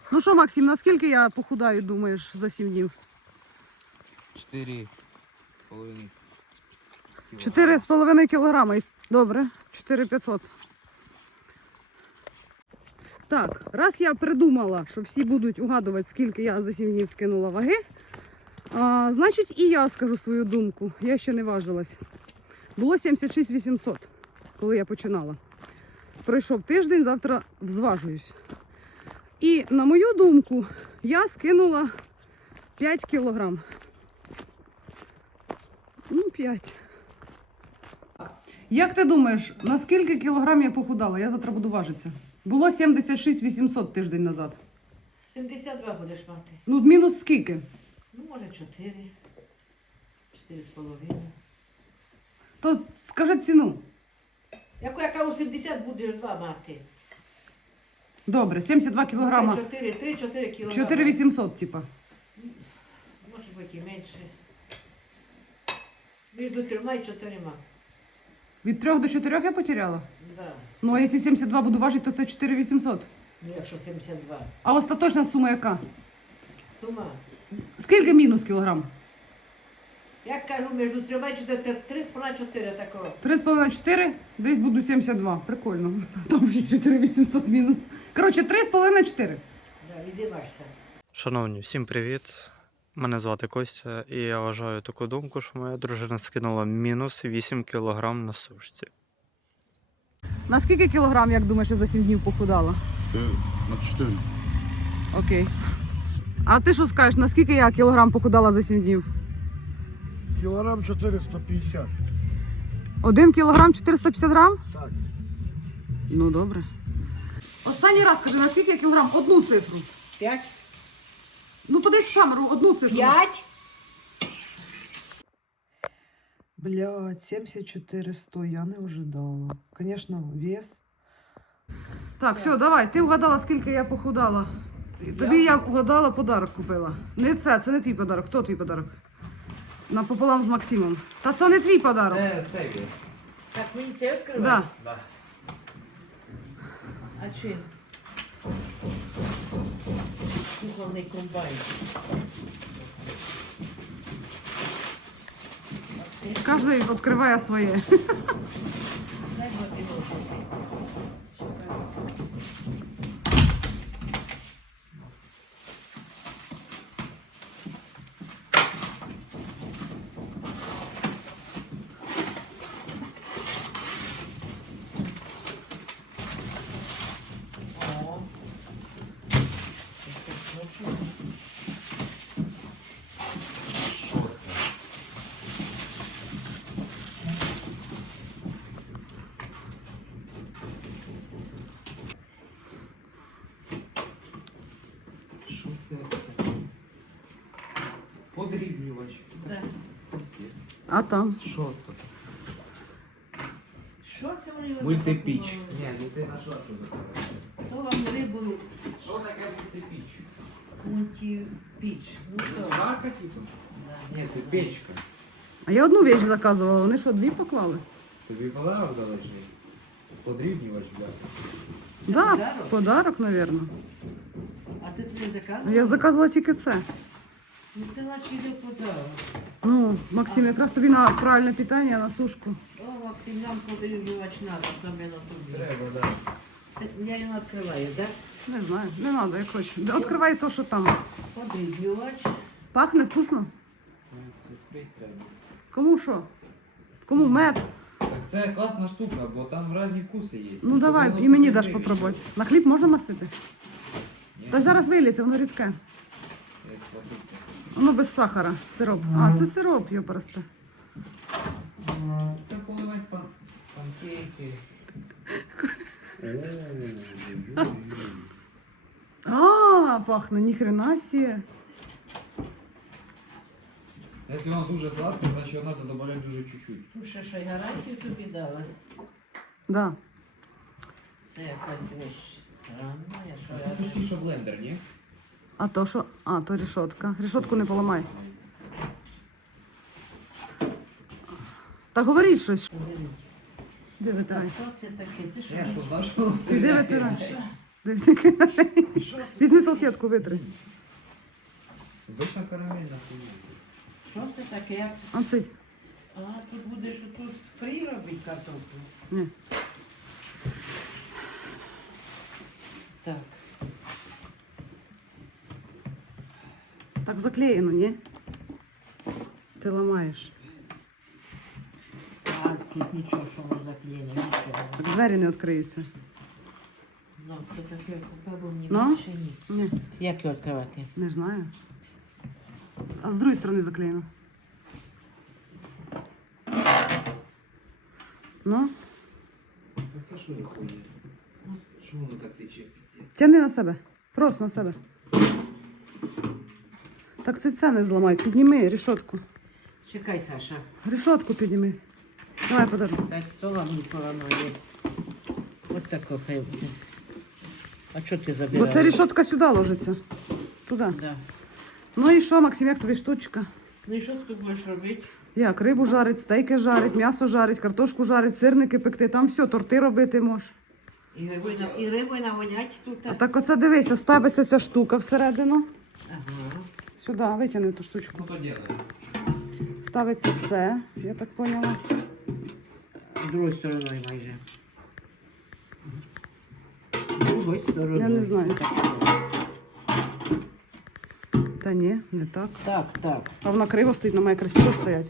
Ну що, Максим, наскільки я похудаю, думаєш, за 7 днів? 4,5 4,5 кілограма. Добре, 4,500. Так, раз я придумала, що всі будуть угадувати, скільки я за 7 днів скинула ваги, значить і я скажу свою думку. Я ще не важилась. Було 76 800, коли я починала. Пройшов тиждень, завтра взважуюсь. І, на мою думку, я скинула 5 кілограм. Ну, 5. Як ти думаєш, на скільки кілограм я похудала? Я завтра буду важитися. Було 76 800 тиждень назад. 72 будеш мати. Ну, мінус скільки? Ну, може 4. 4,5. То скажи ціну. Я кажу, 70 будеш 2 мати. Добре, 72 кілограма. 3-4 кілограма. 4 800, типа. Може бути і менше. Між 3 і 4. Від 3 до 4 я потеряла? Да. Ну, а якщо 72 буду важити, то це 4 800. Ну, якщо 72. А остаточна сума яка? Сума. Скільки мінус кілограм? Я кажу, між 3 і 4, 3,5-4 такого. 3,5-4, десь буду 72. Прикольно. Там ще 4 800 мінус. Коротше, 3,5-4. Да, віддивашся. Шановні, всім привіт. Мене звати Костя, і я вважаю таку думку, що моя дружина скинула мінус 8 кг на сушці. На скільки кілограм, як думаєш, я за 7 днів похудала? На 4. Окей. А ти що скажеш, на скільки я кілограм похудала за 7 днів? Кілограм 450. 1 кілограм 450 грам? Так. Ну, добре. Останній раз скажи, на скільки я кілограм? Одну цифру. 5. Ну, подивись в камеру, одну цифру. 5. Блядь, 74 100, я не ожидала. Конечно, вес. Так, все, давай, ти вгадала, скільки я похудала. Тобі я вгадала, подарок купила. Не це не твій подарок. Хто твій подарок? Напополам з Максимом. Та це не твій подарок. Це стеві. Так, мені це відкривати? Да. Да. А чим? Кухонний комбайн. Кожен відкриває своє. Дай води ложити. О. Що це? Що це таке? Подрібнювач. Да. А там? Що тут? Що це вони його Мультипіч. запакували? Ні, ну ти знайшла, що запакувати. То вам рибу Що таке мультипіч? мультипіч. Ну що? Жарка, типу? Да. Ні, це печка. А я одну вещь заказувала, вони що, дві поклали? Тобі подарок дали чи ні? Подрібнювач, бля. Да, подарок? подарок, мабуть. А ти собі заказував? Я заказувала тільки це. Ну це наче йде подарок. Ну, Максим, якраз тобі на правильне питання, на сушку. О, Максим, нам подрібнювач надо, особливо тобі. Треба, да. Я його відкриваю, так? Не знаю, не треба, як хочеш. Відкривай то, що там. Подрібнювач. Пахне вкусно? Відкрити треба. Кому що? Кому мед? Так це класна штука, бо там різні вкуси є. Ну давай, і мені даш попробувати. На хліб можна мастити? Та ж зараз виліться, воно рідке. Воно без сахара, сироп. А, це сироп, його просто. Це поливати панкейки. А, пахне, ніхрена сі. Якщо воно дуже сладке, значить треба додавати дуже чуть-чуть. Тут ще що й гарантію тобі дали. Да. Це якась вещь странна. Це почти що блендер, ні? А то що? А, то рішотка. Рішотку не поламай. Та говоріть щось. Де Так, витирай? що це таке? Це що? Я що, знав, що воно Іди стріляє? витирай. Візьми салфетку, витри. Обична карамельна хуйня. Що це таке? Оцить. А, тут будеш тут фрі робити картоплю. Ні. Так. Так заклеєно, ні? Ти ламаєш. А тут нічого, що воно заклеєно, нічого. Так двері не відкриються. Ну, це таке, бабу мені Ну? більше ні. Ні, Як його відкривати? не знаю. А з другої сторони заклеєно. Ну, Та це що я хуйня? Що воно так тече, піздець? тяни на себе. Просто на себе. Так це не зламай. Підніми рішотку. Чекай, Саша. Рішотку підніми. Давай подержу. Дай стола мені поламає. От тако хай буде. А що ти Бо забираєш? ця рішотка сюди ложиться. Туди. Да. Ну і що, Максим, як тобі штучка? Ну і що ти тут будеш робити? Як? Рибу жарить, стейки жарить, м'ясо жарить, картошку жарить, сирники пекти. Там все, торти робити можеш. І рибою навонять тут. А так оце дивися, ставиться ця штука всередину. Ага. Сюди, витягни ту штучку. Ну то діло. Ставиться це, я так поняла. Другою стороною майже. Другою стороною. Я не знаю. Та ні, не так. Так, так. А вона криво стоїть, вона має красиво стоять.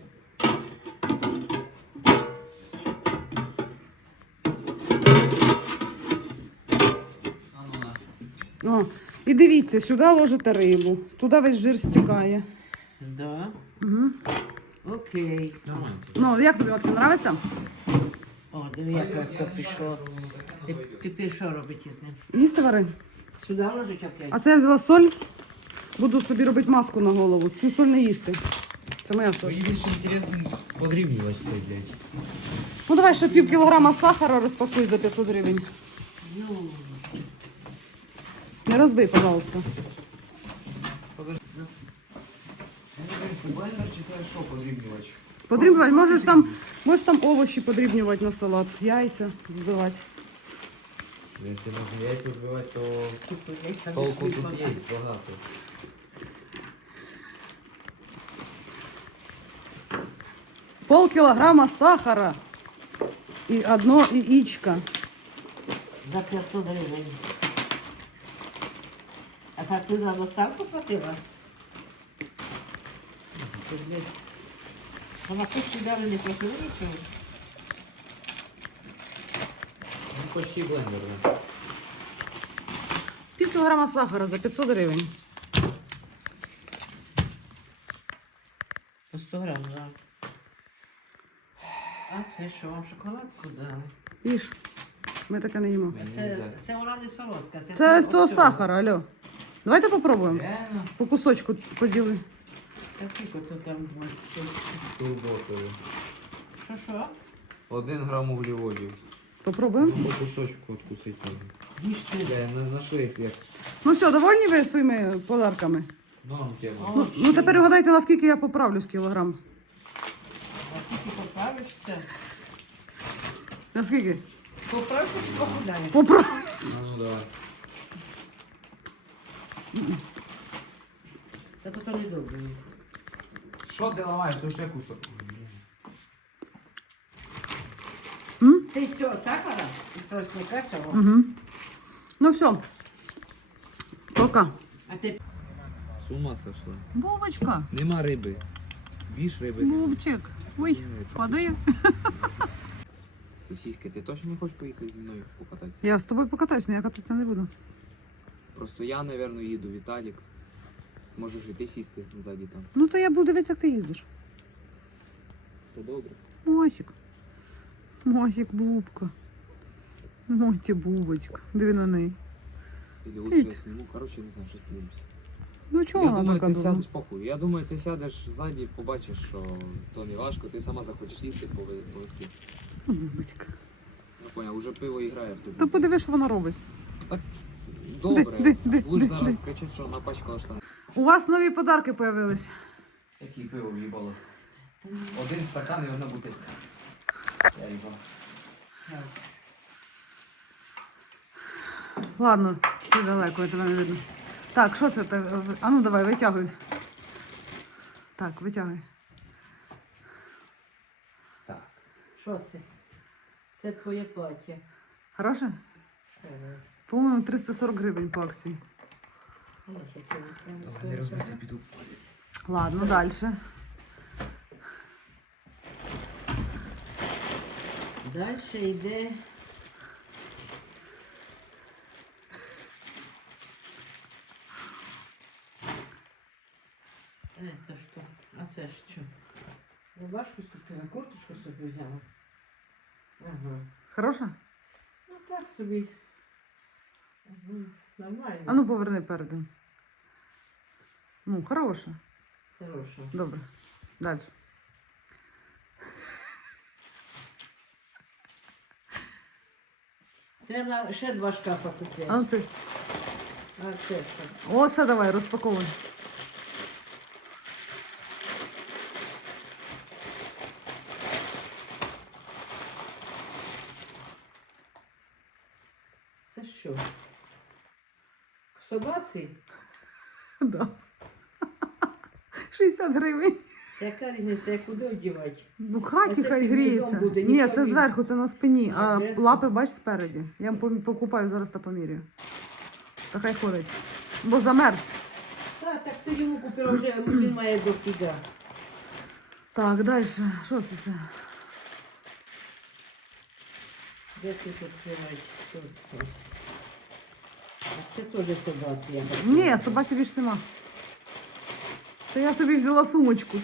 А ну на. О, і дивіться, сюди ложите рибу, туди весь жир стікає. Да. Угу. Окей. Нормально. Ну, як тобі, Максим, подобається? О, диви, як то пішло. Тепер що робити з ним? Їсти вари. Сюди ложить опять? А це я взяла соль, буду собі робити маску на голову. Цю соль не їсти. Це моя соль. Мені більше інтересно подрібнювати це, блядь. Ну давай ще пів кілограма сахара розпакуй за 500 гривень. Ну, Не розбий, пожалуйста. Подожди. Я не знаю, це блендер чи це що подрібнювач? Подрібнювати, можеш там овочі подрібнювати на салат, яйця збивати. Якщо можна яйця збивати, то тут яйця толку не тут скільки. є багато. Пол кілограма сахара і одно яєчко. За 500 гривень. А так ти за доставку платила? Ти, блядь, а на кухні дали не платили нічого? Ну почти блендер, да. Пів кілограма сахара за 500 гривень. По 100 грам, да. А це що, вам шоколадку дали? Їж, ми таке не їмо. Мені не знаю. Це вона не солодка. Це з того от цього. сахара, алло. Давайте попробуємо. Реально? По кусочку поділи. Та тільки то там може. Турботою. Що? 1 грам углеводів. Попробуємо. Ну, по кусочку откусить там. Їж ти. Я нашлись як Ну все, довольні ви своїми подарками? норм тема. Ну тепер угадайте, наскільки я поправлю з кілограм. Наскільки поправишся? Наскільки? Поправишся чи похудаєш? Поправ. А ну давай. Та то не добре. Що ти ламаєш? То ще кусок. Це все, сахара? І тростника цього? Угу. Ну все. Пока. А ти З ума сошла. Бубочка. Нема риби. Більш риби. Бубчик. Ой, падає. Сосиска, ти точно не хочеш поїхати зі мною покататися? Я з тобою покатаюсь, але я кататися не буду. Просто я, напевно, їду, Віталік. Можеш і ти сісти ззаді там. Ну то я буду дивитися, як ти їздиш. То добре. Мосик. Мосик, бубка. Моті, бубочка. Диви на неї. Или лучше я сниму. Короче, не знаю, що подивимось. Ну чого Я вона думаю, така ти дурна? сядеш похуй. Я думаю, ти сядеш ззаді, побачиш, що то не важко, ти сама захочеш їсти, повести. Бубочка. Я поняв, уже пиво і грає в тобі. Та подиви, що вона робить. Добре, де, будеш де, зараз де? кричати, що напачкала штани. У вас нові подарки появились. Які пиво в'їбало? Один стакан і одна бутилька. Я їбав. Ладно, ти далеко, я тебе не видно. Так, що це? А ну давай, витягуй. Так, витягуй. Так. Що це? Це твоє плаття. Хороше? Ага. По-моєму, 340 гривень по акції. Ну, що це не Не розбити, піду. Ладно, далі. Далі йде. Це що? А це що? Рубашку купила, курточку собі взяла. Ага. Хороша? Ну так собі. Ну, нормально. А ну поверни передом. Ну, хороша. Хороша. Добре. Далі. Треба ще 2 шкафа купити. А ну це. А це що? Оце давай, розпаковуй. Це що? К собаці? Да. 60 гривень. Яка різниця, як куди одягати? Ну, А хаті це хай під гріється. низом буде, Ні, нічого це не- зверху, це на спині, А, а зверху? лапи бач спереді. Я покупаю зараз та поміряю. Та хай ходить. Бо замерз. Так ти йому купила вже, він має до фіга. Так, далі. Що це? Де ти тут тримаєш? Тут. А це теж собаці, я бачу. Ні, собаці більш нема. Це я собі взяла сумочку.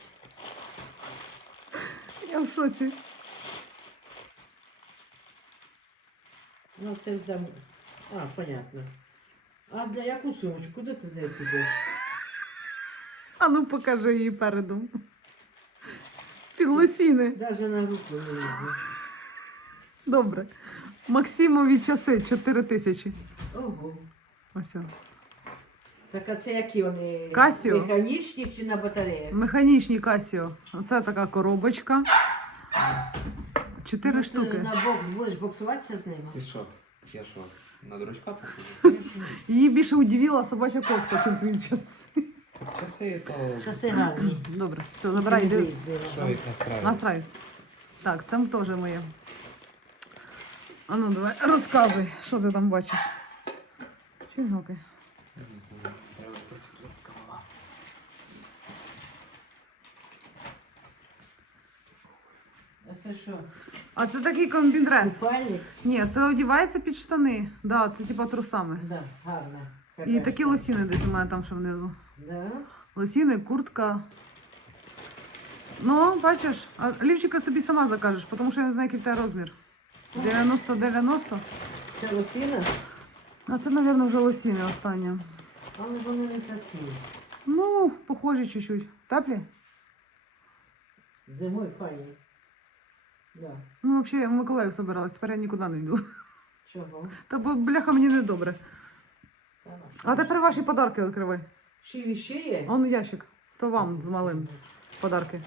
Я в шоці. Ну, це взяв. А, понятно. А для яку сумочку? Куди ти за яку йдеш? А ну покажи її передом. Під лосіни. Даже на руку не лізе. Добре. Максимові часи 4000. Ого. Ось. Так а це які вони? Casio. Механічні чи на батареях? Механічні Casio. Оце така коробочка. 4 Ну, ти штуки. на бокс будеш боксуватися з ними? Ти що? Я що? На дурачка походу? Її більше удивила собача кофта, чим твій час. Часи то... Шоси гарні. Добре, все, забирай, йди. Що їх настраює? Настрай. Так, це теж моє. А ну давай, розказуй, що ти там бачиш. Чингоки. Не знаю, треба просто голова. А це що? А це такий комбіндрес. Купальник? Ні, це одягається під штани. Да, це типа трусами. Да, гарно. І такі лосіни десь у мене там ще внизу. Да? Лосіни, куртка. Ну, бачиш, а лівчика собі сама закажеш, тому що я не знаю, який в тебе розмір. 90-90. Це лосіна? А це, мабуть, вже лосіни останні. Але вони не такі. Ну, похожі чуть-чуть. Теплі? Зимою файні. Да. Ну, взагалі, я в Миколаїв собиралась, тепер я нікуди не йду. Чого? Та бо бляха мені не добре. Та на що? А тепер ваші подарки відкривай. Ще є? Он ящик. То вам з малим подарки.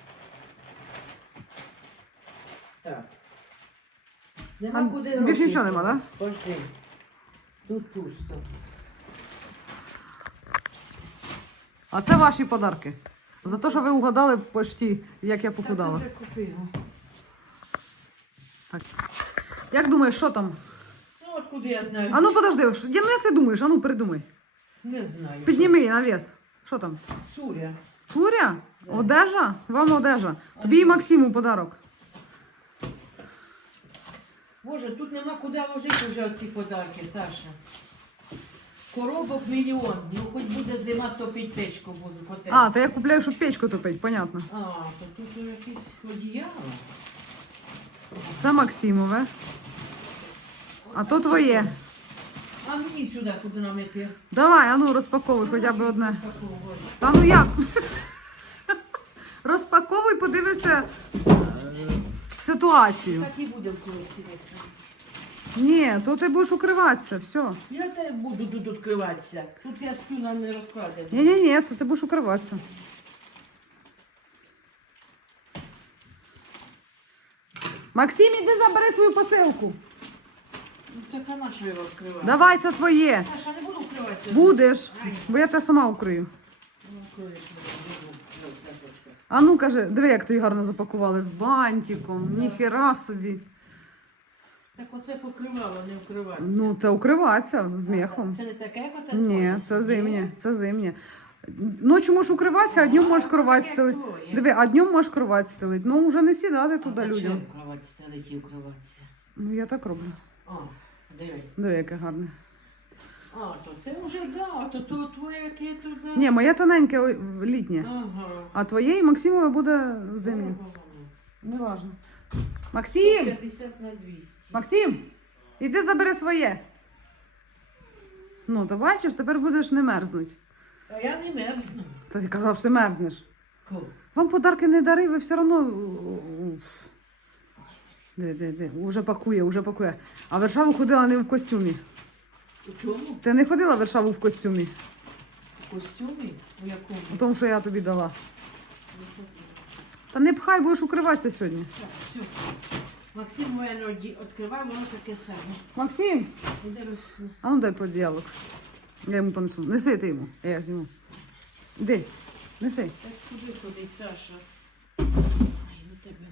Так. Нема куди більше гроші. нічого нема, так? Пошли. Тут пусто. А це ваші подарки. За те, що ви угадали почти, як я похудала. Так, я вже купила. Так. Як думаєш, що там? Ну, от куди я знаю? А ну подожди, ну як ти думаєш? А ну придумай. Не знаю. Підніми на вес. Що там? Що? Суря. Цуря? Да. Одежа? Вам одежа. Тобі і Максиму подарок. Боже, тут нема куди ложити вже оці подарки, Саша. Коробок мільйон. Ну, хоч буде зима, топить печку буду. потім. А, то я купляю, щоб печку топити, понятно. А, то тут якісь одіяла. Це Максимове. А то твоє. А мені сюди, куди нам йти? Давай, а ну розпаковуй хоча б одне. Та ну як? Розпаковуй, подивишся ситуацію. Так і буде в коробці весь. Ні, то ти будеш укриватися, все. Я те буду тут відкриватися. Тут я сплю на не розкладені. Ні, це ти будеш укриватися. Максим, іди забери свою посилку. Ну так а на що його відкривати? Давай, це твоє. Саша, не буду вкриватися. Будеш, Ай, бо я тебе сама укрию. ну, вкриєш мене, не буду. П'яточка. А ну каже, диви, як ти гарно запакували з бантиком. Ніхера собі. Так оце покривало, не вкриватися. Ну, це укриватися з мехом. Це не таке, як оте Ні, твоє? це зимнє, це зимнє. Ночі можеш укриватися, а днем можеш кровать стелити. Диви, а днем можеш кровать стелити. Ну, вже не сідати туди людям. Зачем кровать стелить і вкриватися? Ну, я так роблю. А, диви. Диви, яке гарне. А, то це вже, да, то твоє яке туди. Ні, моє тоненьке літнє. Ага. А твоє і Максимове буде зимнє. Неважно. Максим! 50 на 200. Максим! Іди забери своє. Ну, то бачиш, тепер будеш не мерзнути. А я не мерзну. Та ти казав, що ти мерзнеш. Ко? Вам подарки не дари, ви все одно. Де. Уже пакує, уже пакує. А в Варшаву ходила не в костюмі. У чому? Ти не ходила в Варшаву в костюмі? У костюмі? У якому? У тому, що я тобі дала. Та не пхай, будеш укриватися сьогодні. Так, все. Максим моє відкриває, воно таке саме. Максим! Іде роз... А ну дай подіалог. Я йому понесу. Неси ти йому, я зніму. Іди, неси. Так куди ходить, Саша? Ай, ну тебе.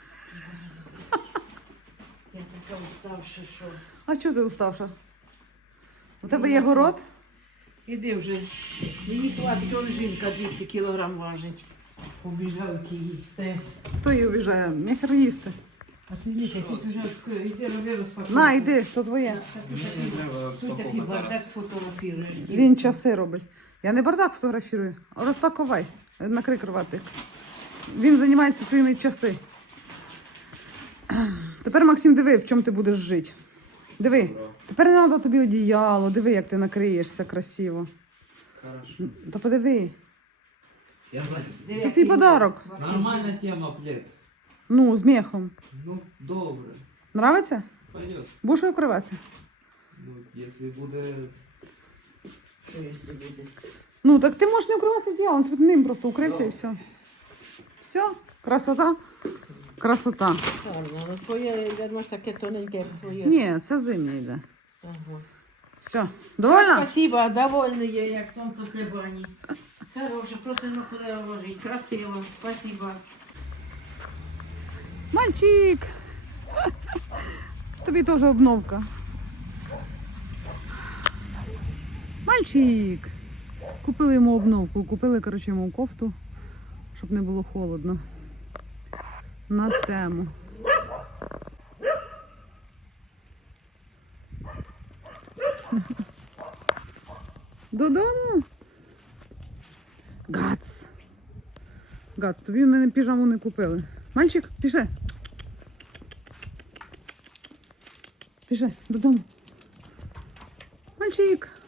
Я така уставша, що. А чого ти уставша? У тебе є город? Іди вже. Мені хватить, он жінка 200 кілограм важить. Побіжав її стець. Хто її обіжає? Нехер їсти. А ти Віка, ти вже відкрив. Іди, роби розпаковку. На, йди, то твоє. Мені треба Тут такий розпаковка бардак зараз. фотографіруєш. Він часи робить. Я не бардак фотографірую. Розпаковай. Накрий кровати. Він займається своїми часи. Тепер, Максим, диви, в чому ти будеш жити. Диви. Тепер не треба тобі одіяло. Диви, як ти накриєшся красиво. Хорошо. Та подиви. Я зайнятий. Це твій подарок. Нормальна тема, плед. Ну, з мехом. Ну, добре. Нравиться? Пойдет. Будеш укриватися? Ну, якщо буде... Що якщо буде? Ну, так ти можеш не укриватися одіялом, ти ним просто укрився і все. Все, красота. Красота. Гарно, але твоє, я думаю, таке тоненьке, як твоє. Ні, це зимнє йде. Ага. Все. Довольна? Спасибо, довольний я, як сон після бані. Хороше, просто не куди ложить. Красиво, спасибо. Мальчик! Тобі теж обновка. Мальчик! Купили йому обновку, купили, коротше, йому кофту, щоб не було холодно. На тему. Додому. Гац. Гац, тобі в мене піжаму не купили. Мальчик, пішли. Пішли додому. Мальчик.